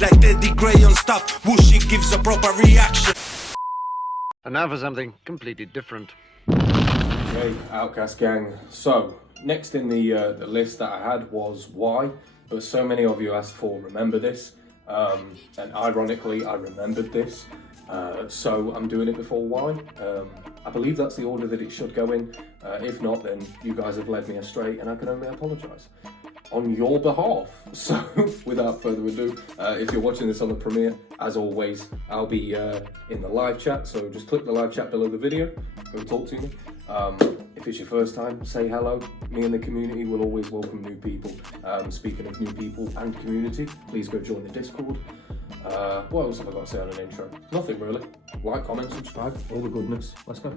Like TeddyGrey on stuff, whooshy gives a proper reaction. And now for something completely different. Hey, Outcast gang. So, next in the list that I had was why, but so many of you asked for remember this, and ironically I remembered this, so I'm doing it before why. I believe that's the order that it should go in. If not, then you guys have led me astray and I can only apologise on your behalf. So, without further ado, if you're watching this on the premiere, as always, I'll be in the live chat, so just click the live chat below the video, go talk to me. If it's your first time, say hello. Me and the community will always welcome new people. Speaking of new people and community, please go join the Discord. What else have I got to say on an intro? Nothing really. Like, comment, subscribe, all the goodness. Let's go.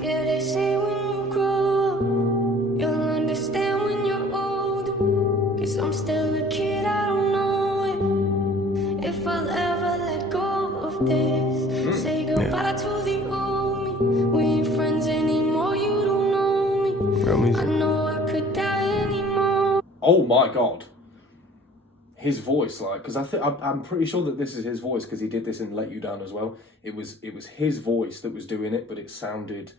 Yeah, they say when you grow up, you'll understand when you're old. Cause I'm still a kid, I don't know if I'll ever let go of this. Say goodbye to the old me. We ain't friends anymore, you don't know me. I know I could die anymore. Oh my god. His voice, like, because I'm pretty sure that this is his voice because he did this in Let You Down as well. It was his voice that was doing it, but it sounded,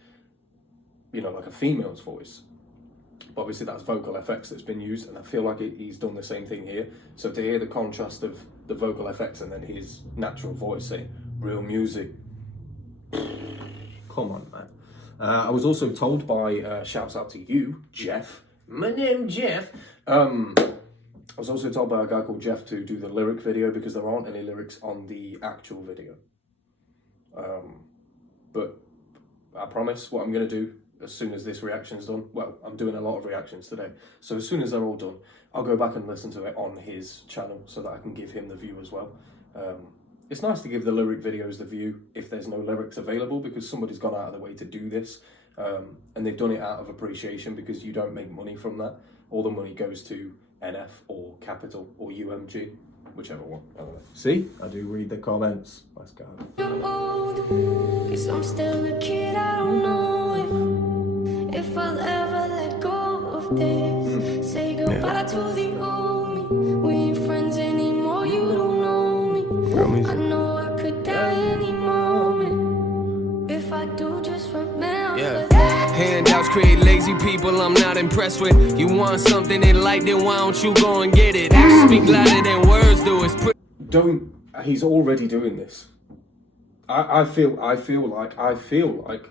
you know, like a female's voice. But obviously that's vocal effects that's been used, and I feel like he's done the same thing here. So to hear the contrast of the vocal effects and then his natural voice saying real music, come on, man. I was also told by shouts out to you, Jeff. My name's Jeff. I was also told by a guy called Jeff to do the lyric video because there aren't any lyrics on the actual video. But I promise what I'm going to do as soon as this reaction's done, well, I'm doing a lot of reactions today, so as soon as they're all done, I'll go back and listen to it on his channel so that I can give him the view as well. It's nice to give the lyric videos the view if there's no lyrics available because somebody's gone out of the way to do this, and they've done it out of appreciation because you don't make money from that. All the money goes to NF or Capital or UMG, whichever one. See, I do read the comments. Let's go. You're old, cause I'm still a kid, I don't know if I'll ever let go of this. Say goodbye to the old me. We ain't friends anymore, you don't know me. I know I could die any moment. If I do, just remember that. Handouts create lazy people I'm not impressed with. You want something in life, then why don't you go and get it? Actions speak louder than words do. He's already doing this. I feel like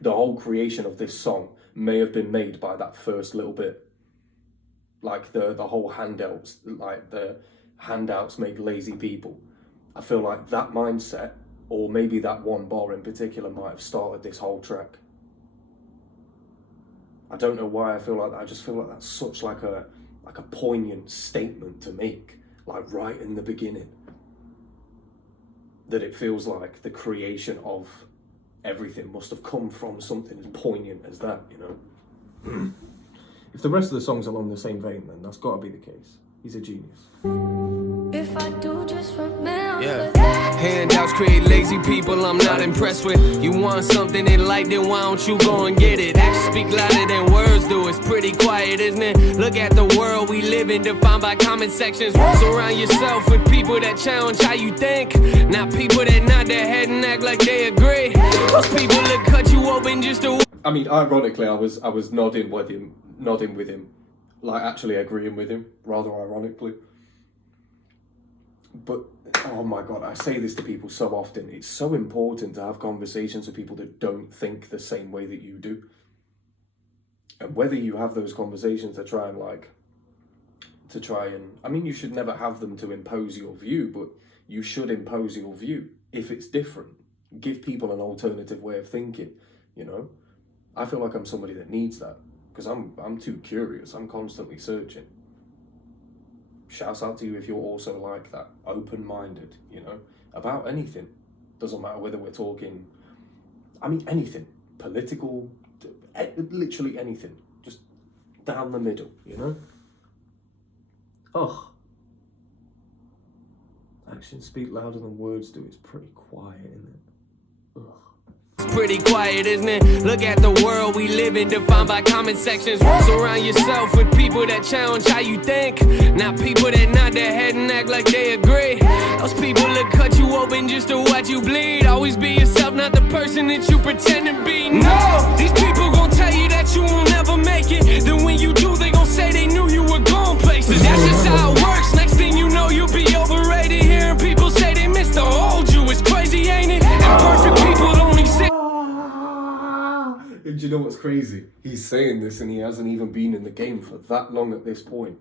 the whole creation of this song may have been made by that first little bit. Like the whole handouts, like the handouts make lazy people. I feel like that mindset, or maybe that one bar in particular, might have started this whole track. I don't know why I feel like that. I just feel like that's such like a poignant statement to make, like right in the beginning. That it feels like the creation of everything must have come from something as poignant as that, you know? If the rest of the song's along the same vein, then that's gotta be the case. He's a genius. If I do, just remember that. Handouts create lazy people I'm not impressed with. You want something in life, then why don't you go and get it? Actions speak louder than words do. It's pretty quiet, isn't it? Look at the world we live in, defined by comment sections. Surround yourself with people that challenge how you think, not people that nod their head and act like they agree. Those people that cut you open just to... I mean, ironically, I was nodding with him, like actually agreeing with him, rather ironically. But, oh my God, I say this to people so often. It's so important to have conversations with people that don't think the same way that you do. And whether you have those conversations to try and, I mean, you should never have them to impose your view, but you should impose your view if it's different. Give people an alternative way of thinking, you know? I feel like I'm somebody that needs that because I'm too curious. I'm constantly searching. Shouts out to you if you're also like that, open-minded, you know, about anything. Doesn't matter whether we're talking, I mean, anything, political, literally anything, just down the middle, you know? Ugh. Actions speak louder than words do. It's pretty quiet, isn't it? Ugh. It's pretty quiet, isn't it? Look at the world we live in, defined by comment sections. Surround yourself with people that challenge how you think, not people that nod their head and act like they agree. Those people that cut you open just to watch you bleed. Always be yourself, not the person that you pretend to be. No, these people gon' tell you that you will never make it. Then when you do, they gon' say they knew you were going places. That's just how it works. Next thing you know, you'll be overrated. Hearing people say they miss the old you. It's crazy, ain't it? And perfect people don't exist. And do you know what's crazy? He's saying this and he hasn't even been in the game for that long at this point.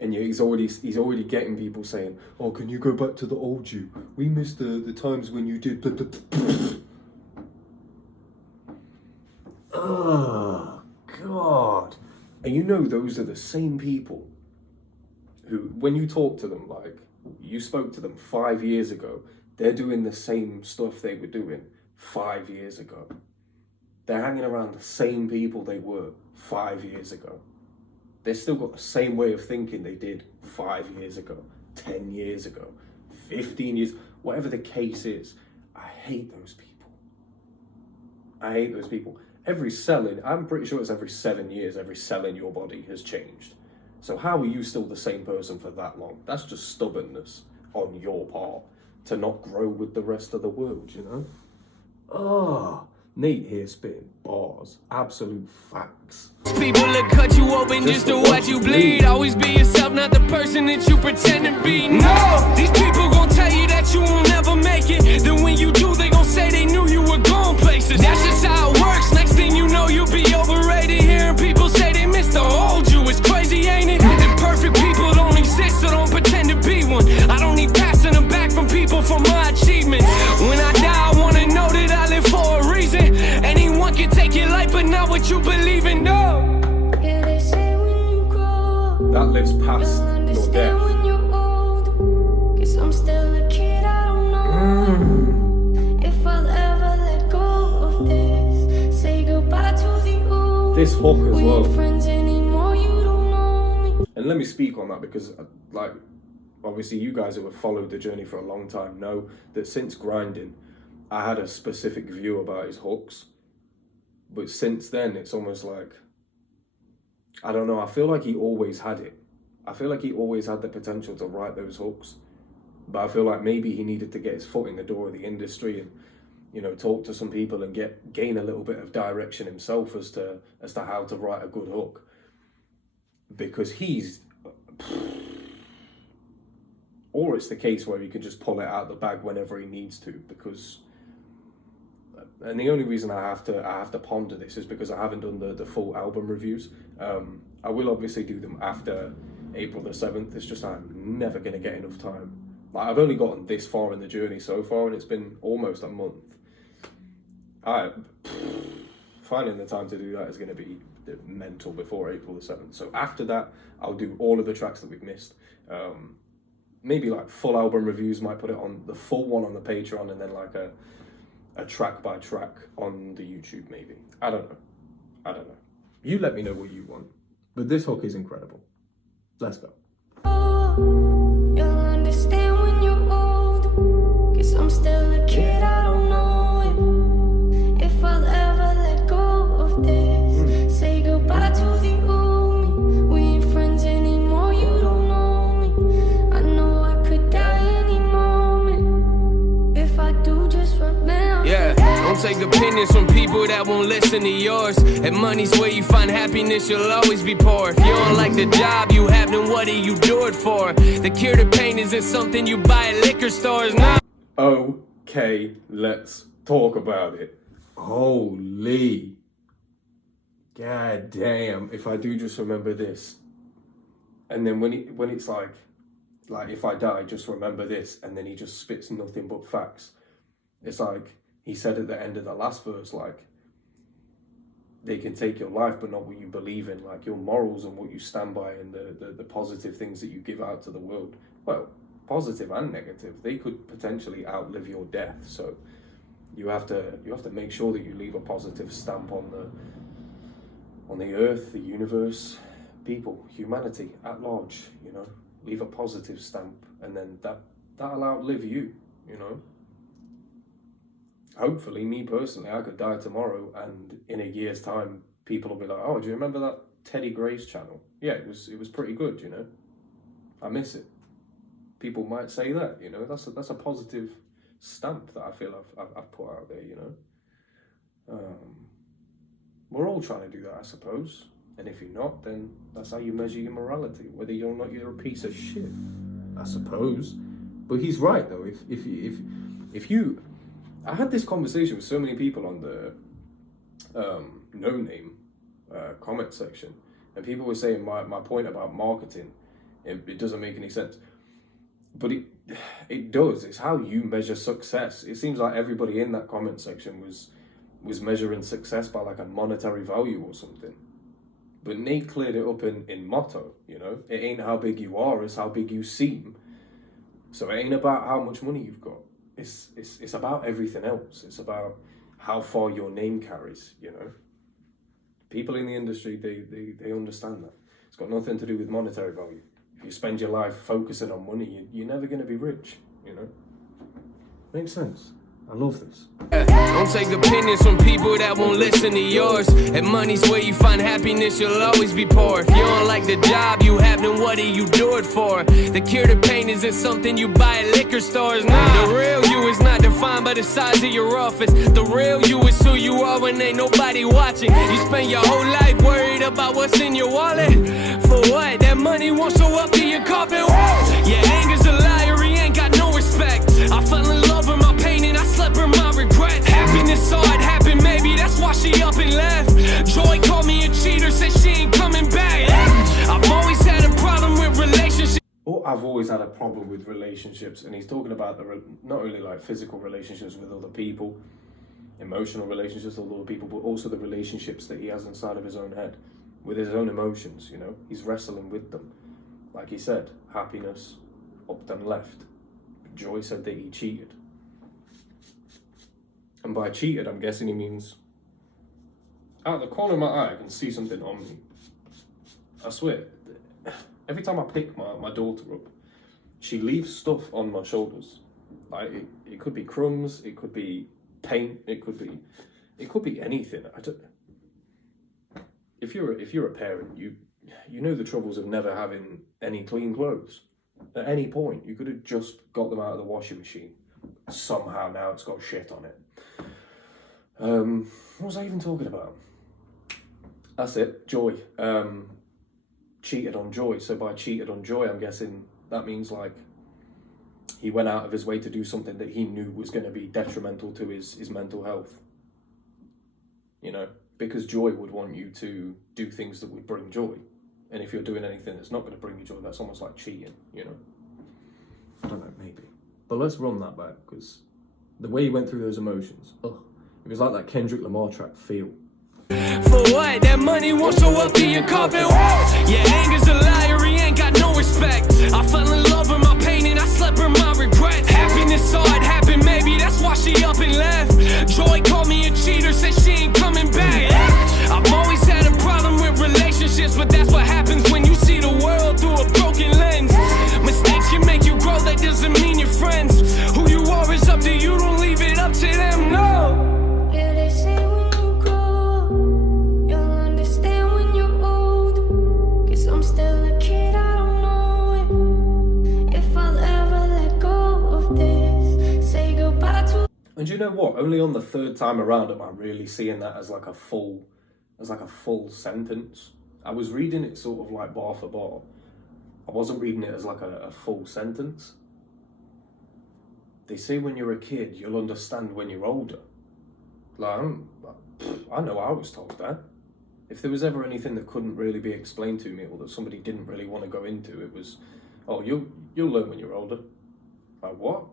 And yet he's already getting people saying, "Oh, can you go back to the old you? We miss the times when you did." Oh God! And you know those are the same people who, when you talk to them, like you spoke to them 5 years ago, they're doing the same stuff they were doing 5 years ago. They're hanging around the same people they were 5 years ago. They've still got the same way of thinking they did 5 years ago, 10 years ago, 15 years, whatever the case is. I hate those people. I hate those people. Every cell in, I'm pretty sure it's every 7 years, every cell in your body has changed. So how are you still the same person for that long? That's just stubbornness on your part to not grow with the rest of the world, you know? Oh, Nate here spitting bars, absolute facts. People that cut you open just to watch you bleed. Always be yourself, not the person that you pretend to be. No, these people gon' tell you that you will never make it. Then when you do, they gon' say they knew you were going places. That's just how it works. Next thing you know, you'll be overrated. Hearing people say they miss the old you. It's crazy, ain't it? And perfect people don't exist, so don't pretend to be one. I don't need passing them back from people for my achievements. When I die, I wanna know that I live for a reason. Anyone can take your life, but not what you believe in. No. Yeah, they say when you grow up, That lives past you'll your understand death. when you're old. Guess I'm still a kid, I don't know if I'll ever let go of this. Say goodbye to the old. This hook as We well. ain't friends anymore, you don't know me. And let me speak on that because, like, obviously you guys who have followed the journey for a long time know that since grinding, I had a specific view about his hooks. But since then, it's almost like, I don't know, I feel like he always had it. I feel like he always had the potential to write those hooks. But I feel like maybe he needed to get his foot in the door of the industry and, you know, talk to some people and gain a little bit of direction himself as to how to write a good hook. Because he's... Or it's the case where he can just pull it out of the bag whenever he needs to, because... And the only reason I have to ponder this is because I haven't done the full album reviews. I will obviously do them after April the 7th. It's just I'm never going to get enough time. Like, I've only gotten this far in the journey so far, and it's been almost a month. Finding the time to do that is going to be mental before April the 7th. So after that, I'll do all of the tracks that we've missed. Maybe like full album reviews, might put it on the full one on the Patreon, and then like a track by track on the YouTube maybe. I don't know. You let me know what you want. But this hook is incredible. Let's go. You'll understand when you're old. Guess I'm still a kid, I don't know if I'll ever let go of this. Say goodbye to the old me. We ain't friends anymore, you don't know me. I know I could die any moment. If I do, just remember. Yeah, don't take opinions from people that won't listen to yours. If money's where you find happiness, you'll always be poor. If you don't like the job you have, then what do you do it for? The cure to pain isn't something you buy at liquor stores, nah. Okay, let's talk about it. Holy. God damn, if I do just remember this. And then when it's like if I die, just remember this, and then he just spits nothing but facts. It's like he said at the end of the last verse, like, they can take your life, but not what you believe in, like your morals and what you stand by, and the positive things that you give out to the world. Well, positive and negative, they could potentially outlive your death. So you have to make sure that you leave a positive stamp on the earth, the universe, people, humanity at large. You know, leave a positive stamp, and then that'll outlive you. You know. hopefully, me personally, I could die tomorrow, and in a year's time, people will be like, "Oh, do you remember that TeddyGrey's channel? Yeah, it was pretty good, you know. I miss it." People might say that, you know. That's a positive stamp that I feel I've put out there, you know. We're all trying to do that, I suppose. And if you're not, then that's how you measure your morality. Whether you're not, you're a piece of shit, I suppose. But he's right though. If you, I had this conversation with so many people on the no name comment section, and people were saying my point about marketing, it doesn't make any sense. But it does. It's how you measure success. It seems like everybody in that comment section was measuring success by like a monetary value or something. But Nate cleared it up in motto, you know. It ain't how big you are, it's how big you seem. So it ain't about how much money you've got. It's about everything else. It's about how far your name carries, you know. People in the industry, they understand that. It's got nothing to do with monetary value. If you spend your life focusing on money, you're never going to be rich, you know. Makes sense. I love this. Don't take opinions from people that won't listen to yours. If money's where you find happiness, you'll always be poor. If you don't like the job you have, then what do you do it for? The cure to pain isn't something you buy at liquor stores. Nah, the real you is not defined by the size of your office. The real you is who you are when ain't nobody watching. You spend your whole life worried about what's in your wallet. For what? That money won't show up in your coffin. Your anger's a liar, he ain't got no respect. I fell in love with my pain and I slept with my regrets. Happiness saw it happen, maybe that's why she up and left. Joy called me a cheater, said she ain't coming back. I've always had a problem with relationships. Oh, I've always had a problem with relationships, and he's talking about not only like physical relationships with other people, emotional relationships with other people, but also the relationships that he has inside of his own head, with his own emotions, you know. He's wrestling with them. Like he said, happiness, up and left. Joy said that he cheated. And by cheated, I'm guessing he means, out of the corner of my eye, I can see something on me. I swear, every time I pick my daughter up, she leaves stuff on my shoulders. Like it could be crumbs, it could be paint, it could be anything. If you're a parent, you know the troubles of never having any clean clothes. At any point, you could have just got them out of the washing machine. Somehow now it's got shit on it. What was I even talking about? That's it, Joy. Cheated on Joy. So by cheated on Joy, I'm guessing that means like he went out of his way to do something that he knew was going to be detrimental to his mental health. You know, because Joy would want you to do things that would bring joy. And if you're doing anything that's not going to bring you joy, that's almost like cheating, you know? I don't know, maybe. But let's run that back, because the way he went through those emotions, it was like that Kendrick Lamar track, Feel. For what? That money won't show up in your coffin. Your anger's a liar, he ain't got no respect. I fell in love with my pain and I slept with my regrets. Happiness saw it happen, maybe that's why she up and left. Joy called me a cheater, said she ain't coming back. I've always had a problem with relationships, but that's what happens when you see the world through a broken lens. Mistakes can make you grow, that doesn't mean you're friends. Who you are is up to you, don't leave it up to them, no. Yeah, they say when you grow up, you'll understand when you're old. Guess I'm still a kid, I don't know if I'll ever let go of this. Say goodbye to. And you know what? Only on the third time around am I really seeing that as like a full sentence. I was reading it sort of like bar for bar. I wasn't reading it as like a full sentence. They say when you're a kid, you'll understand when you're older. Like, I know I was told that. If there was ever anything that couldn't really be explained to me, or that somebody didn't really want to go into, it was, oh, you'll learn when you're older. Like, what?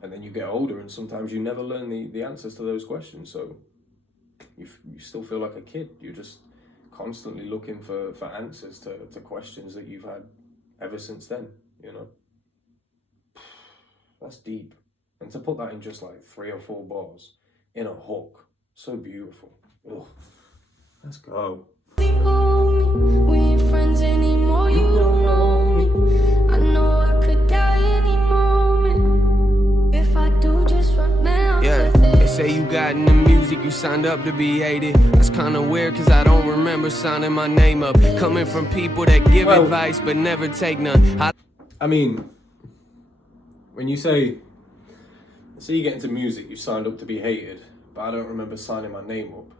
And then you get older, and sometimes you never learn the answers to those questions, so you still feel like a kid. You're just constantly looking for answers to questions that you've had ever since then, you know? That's deep. And to put that in just like 3 or 4 bars, in a hook, so beautiful. Ugh. Let's go. We ain't friends anymore, you don't know me. I know I could die any moment. If I do, just remember. Yeah. music, you signed up to be hated. That's kinda weird, cause I don't remember signing my name up. Coming from people that give advice but never take none. I mean, when you say you get into music, you signed up to be hated, but I don't remember signing my name up.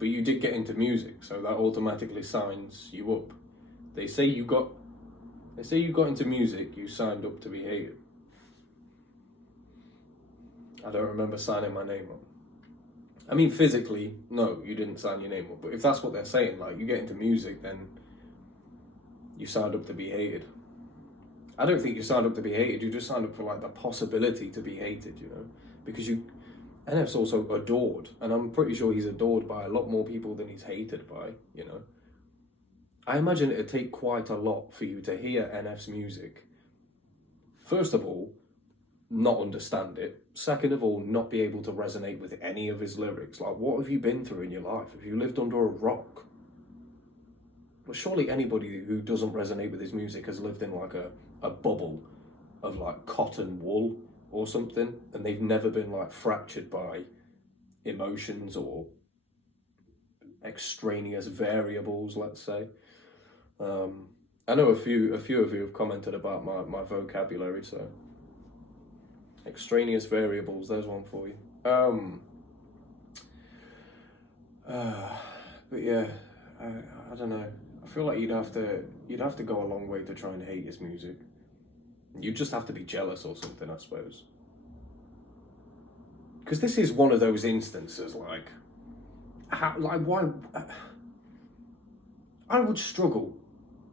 But you did get into music, so that automatically signs you up. They say you got into music, you signed up to be hated. I don't remember signing my name up. I mean, physically, no, you didn't sign your name up. But if that's what they're saying, like, you get into music, then you signed up to be hated. I don't think you signed up to be hated. You just signed up for, like, the possibility to be hated, you know? Because NF's also adored. And I'm pretty sure he's adored by a lot more people than he's hated by, you know? I imagine it'd take quite a lot for you to hear NF's music. First of all, not understand it. Second of all, not be able to resonate with any of his lyrics. Like, what have you been through in your life? Have you lived under a rock? Well, surely anybody who doesn't resonate with his music has lived in like a bubble of like cotton wool or something, and they've never been like fractured by emotions or extraneous variables, let's say. I know a few of you have commented about my vocabulary, so extraneous variables, there's one for you. But yeah, I don't know. I feel like you'd have to go a long way to try and hate his music. You'd just have to be jealous or something, I suppose. Because this is one of those instances, like why? I would struggle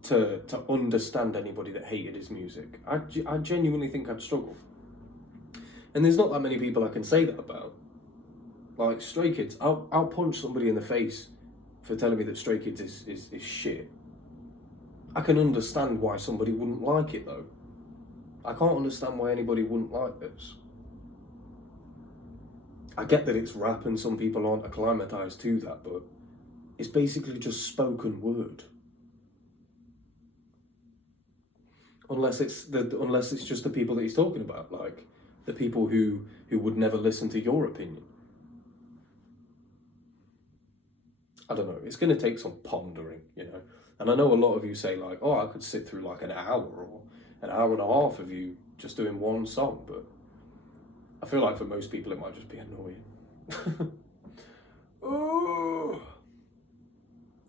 to understand anybody that hated his music. I genuinely think I'd struggle. And there's not that many people I can say that about. Like Stray Kids, I'll punch somebody in the face for telling me that Stray Kids is shit. I can understand why somebody wouldn't like it though. I can't understand why anybody wouldn't like this. I get that it's rap and some people aren't acclimatized to that, but it's basically just spoken word. Unless it's just the people that he's talking about, like the people who would never listen to your opinion. I don't know, it's going to take some pondering, you know. And I know a lot of you say like, oh, I could sit through like an hour or an hour and a half of you just doing one song, but I feel like for most people it might just be annoying. Oh,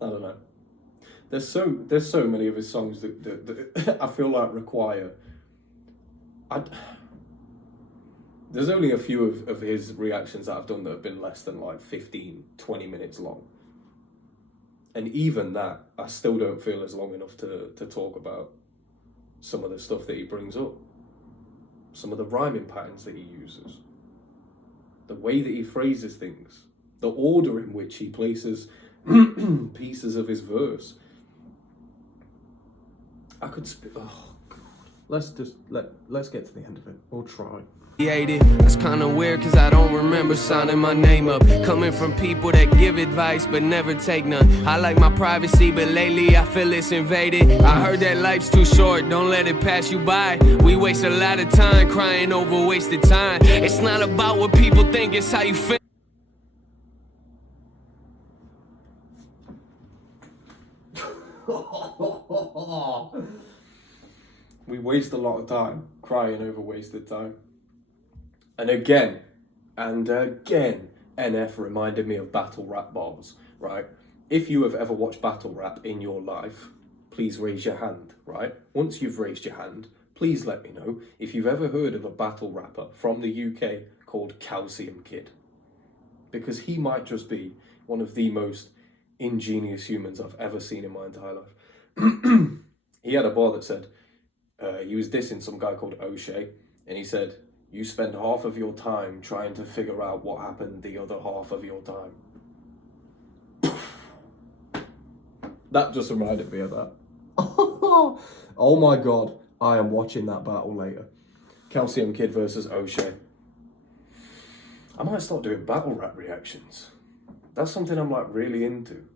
I don't know. There's so many of his songs that I feel like require. There's only a few of his reactions that I've done that have been less than like 15, 20 minutes long. And even that, I still don't feel is long enough to talk about some of the stuff that he brings up. Some of the rhyming patterns that he uses. The way that he phrases things. The order in which he places pieces of his verse. I could oh God. Let's get to the end of it. We'll try. That's kinda weird, cause I don't remember signing my name up. Coming from people that give advice but never take none. I like my privacy, but lately I feel it's invaded. I heard that life's too short, don't let it pass you by. We waste a lot of time crying over wasted time. It's not about what people think, it's how you feel. We waste a lot of time crying over wasted time. And again, NF reminded me of battle rap bars, right? If you have ever watched battle rap in your life, please raise your hand, right? Once you've raised your hand, please let me know if you've ever heard of a battle rapper from the UK called Calcium Kid. Because he might just be one of the most ingenious humans I've ever seen in my entire life. He had a bar that said, he was dissing some guy called O'Shea, and he said, you spend half of your time trying to figure out what happened the other half of your time. That just reminded me of that. Oh my God, I am watching that battle later. Calcium Kid versus O'Shea. I might start doing battle rap reactions. That's something I'm like really into.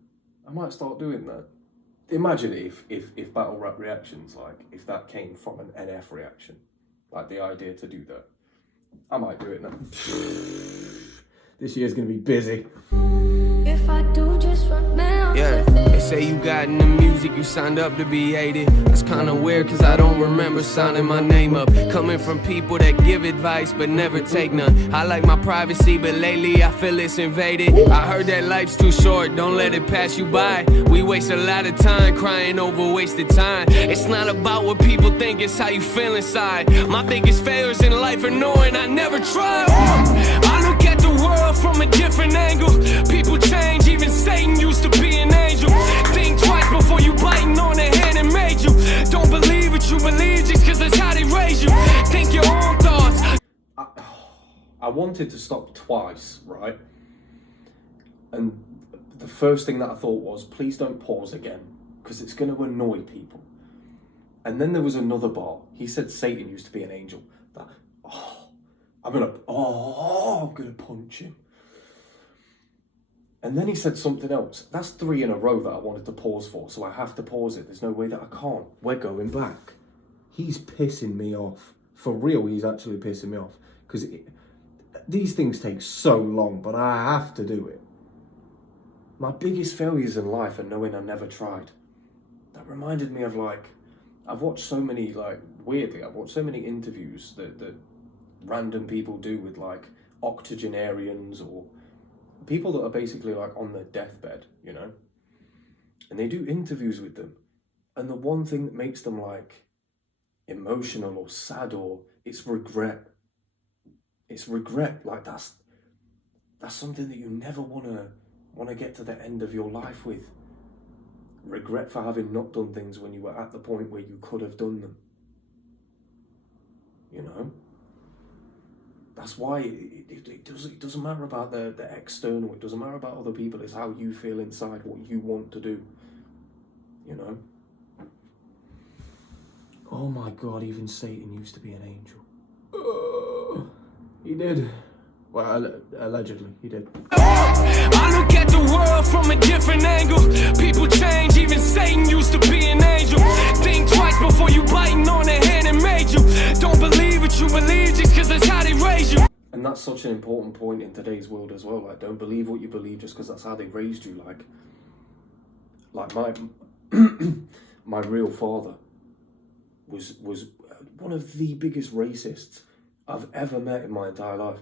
I might start doing that. Imagine if battle rap reactions, like if that came from an NF reaction, like the idea to do that. I might do it now. This year's gonna be busy. If I do, just remember Yeah, they say you got in the music, you signed up to be hated. That's kinda weird, cause I don't remember signing my name up. Coming from people that give advice, but never take none. I like my privacy, but lately I feel it's invaded. I heard that life's too short, don't let it pass you by. We waste a lot of time crying over wasted time. It's not about what people think, it's how you feel inside. My biggest failures in life are knowing I never tried. I look at the world from a different angle. People change, even Satan used to be an angel. Think twice before you biting on the hand that made you. Don't believe what you believe just cause that's how they raise you. Think your own thoughts. I wanted to stop twice, right? And the first thing that I thought was, please don't pause again, because it's going to annoy people. And then there was another bar. He said Satan used to be an angel. I'm gonna punch him. And then he said something else. That's 3 in a row that I wanted to pause for, so I have to pause it. There's no way that I can't. We're going back. He's pissing me off. For real, he's actually pissing me off. Because these things take so long, but I have to do it. My biggest failures in life are knowing I never tried. That reminded me of, like, I've watched so many, like, weirdly, I've watched so many interviews that random people do with, like, octogenarians or people that are basically, like, on their deathbed, you know? And they do interviews with them. And the one thing that makes them, like, emotional or sad or it's regret. It's regret. Like, that's something that you never want to get to the end of your life with. Regret for having not done things when you were at the point where you could have done them. You know? That's why it doesn't matter about the external, it doesn't matter about other people, it's how you feel inside, what you want to do. You know? Oh my God, even Satan used to be an angel. He did. Well, allegedly, he did. I look at the world from a different angle. People change, even Satan used to be an angel. Think twice before you biting on the hand that made you. Don't believe what you believe just cause that's how they raise you. And that's such an important point in today's world as well. Like, don't believe what you believe just because that's how they raised you. Like my real father was one of the biggest racists I've ever met in my entire life.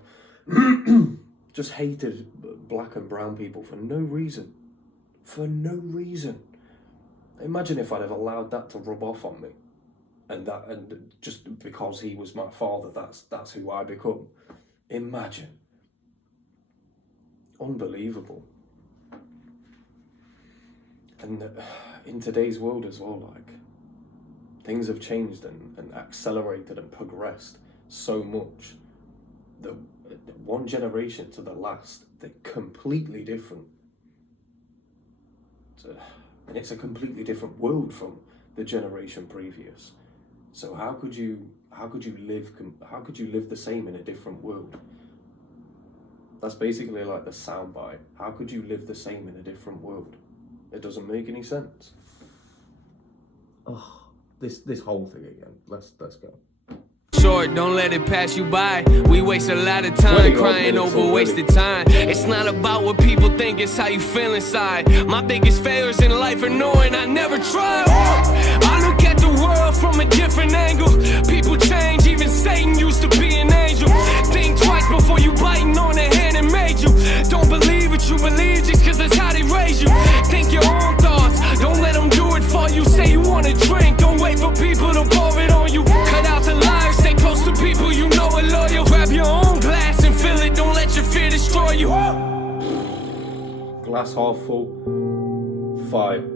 Just hated black and brown people for no reason. For no reason. Imagine if I'd have allowed that to rub off on me. And just because he was my father, that's who I become. Imagine. Unbelievable. And in today's world as well, like, things have changed and accelerated and progressed so much that one generation to the last, they're completely different. And it's a completely different world from the generation previous. So how could you live the same in a different world? That's basically like the soundbite. How could you live the same in a different world? It doesn't make any sense. Oh, this whole thing again. Let's go. Short, don't let it pass you by. We waste a lot of time crying over wasted time. It's not about what people think, it's how you feel inside. My biggest failures in life are knowing I never tried. I look at the world from a different angle. People change, even Satan used to be an angel. Think twice before you biting on the hand that made you. Don't believe what you believe just cause that's how they raise you. Think your own thoughts, don't let them do it for you. Say you wanna drink, don't wait for people to pour it on you. Cut out the liars, stay close to people you know are loyal. Grab your own glass and fill it, don't let your fear destroy you. Glass half full, fine.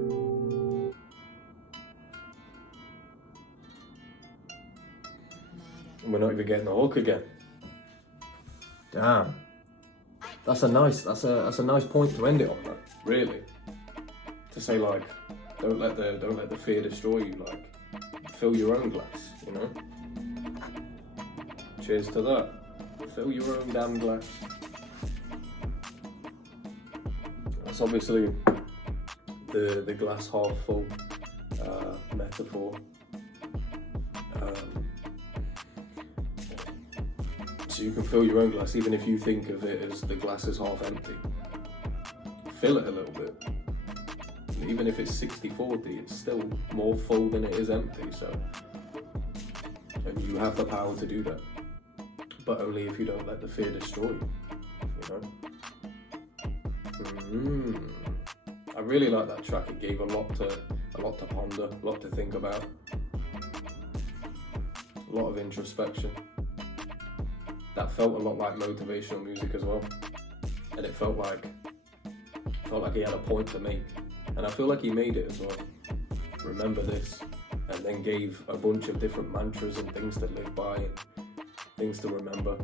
And we're not even getting the hook again. Damn. That's a nice point to end it on, man. Really. To say, like, don't let the fear destroy you. Like, fill your own glass, you know. Cheers to that. Fill your own damn glass. That's obviously the glass half full metaphor. So you can fill your own glass, even if you think of it as the glass is half empty. Fill it a little bit. Even if it's 60-40, it's still more full than it is empty, so. And you have the power to do that. But only if you don't let the fear destroy you, I really like that track. It gave a lot to ponder, a lot to think about. A lot of introspection. That felt a lot like motivational music as well. And it felt like he had a point to make. And I feel like he made it as well. Remember this. And then gave a bunch of different mantras and things to live by and things to remember.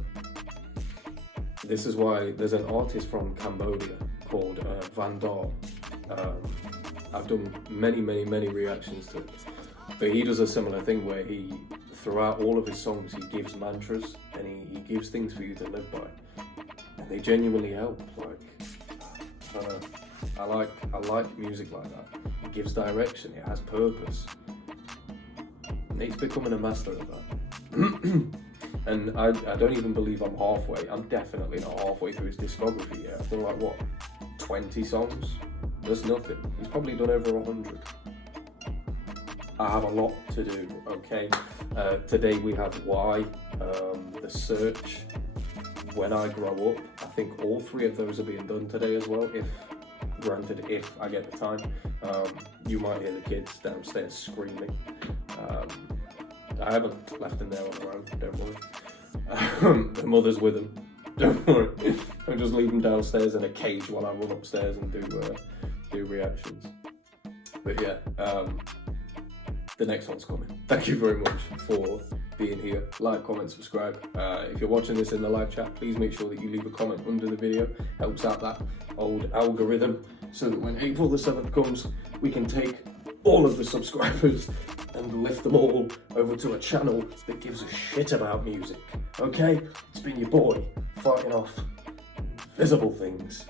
This is why there's an artist from Cambodia called Van Dar. I've done many reactions to it. But he does a similar thing where he, throughout all of his songs, he gives mantras and he gives things for you to live by. And they genuinely help. I like music like that. It gives direction, it has purpose. He's becoming a master of that. And I don't even believe I'm halfway. I'm definitely not halfway through his discography yet. I've done like, what, 20 songs? That's nothing. He's probably done over 100. I have a lot to do, okay? Today we have Why, The Search, When I Grow Up. I think all 3 of those are being done today as well, if I get the time. You might hear the kids downstairs screaming. I haven't left them there on their own, don't worry. The mother's with them, don't worry. I'll just leave them downstairs in a cage while I run upstairs and do reactions. But yeah, the next one's coming. Thank you very much for being here. Like, comment, subscribe. If you're watching this in the live chat, please make sure that you leave a comment under the video. Helps out that old algorithm, so that when April the 7th comes, we can take all of the subscribers and lift them all over to a channel that gives a shit about music. Okay? It's been your boy, fighting off visible things.